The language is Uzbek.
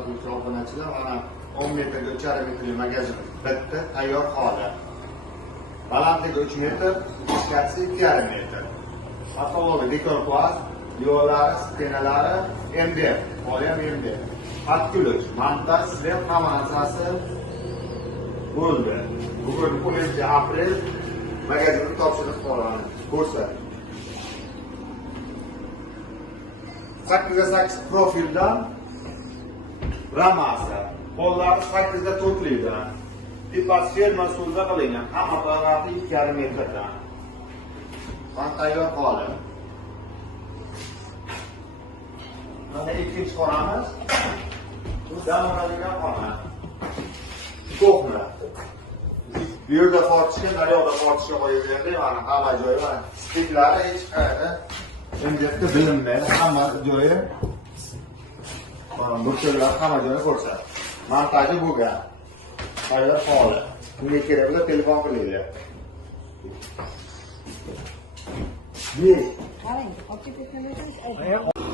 sotuvchi obunachilar mana 10 metrga 3,5 metrli magazin bitta tayyor holi. Balandligi 3 metr, ichkarisi 2,5 metr. Avtomobil dekorplast, yo'llari, stenalari MDF, holi ham MDF. Xatkulish, montaj, slep hamma narsasi bo'ldi. Bugun 10-aprel magazinni topshiriq qilamiz. Ko'rsating. 8x8 profildan ramasi, qo'llari 8x4lidan, tipas ferma suvda qilingan, hamma tarafı 2,5 metrdan. Mana tayyor holi. Mana ikkinchi xonamiz. Dam oladigan xona. Ko'hna. Bu yerda fortishga, daryoda fortishga qo'yilganda, mana hamma joyi bor. Stiklari hech qayerda MDFda bilinmaydi, hamma joyi. Mana burchaklar hamma joyini ko'rsatadi. Montaji bo'lgan. Tayyor holi. Unga kerak bo'lsa telefon qilinglar. Qarang, olib ketayotgan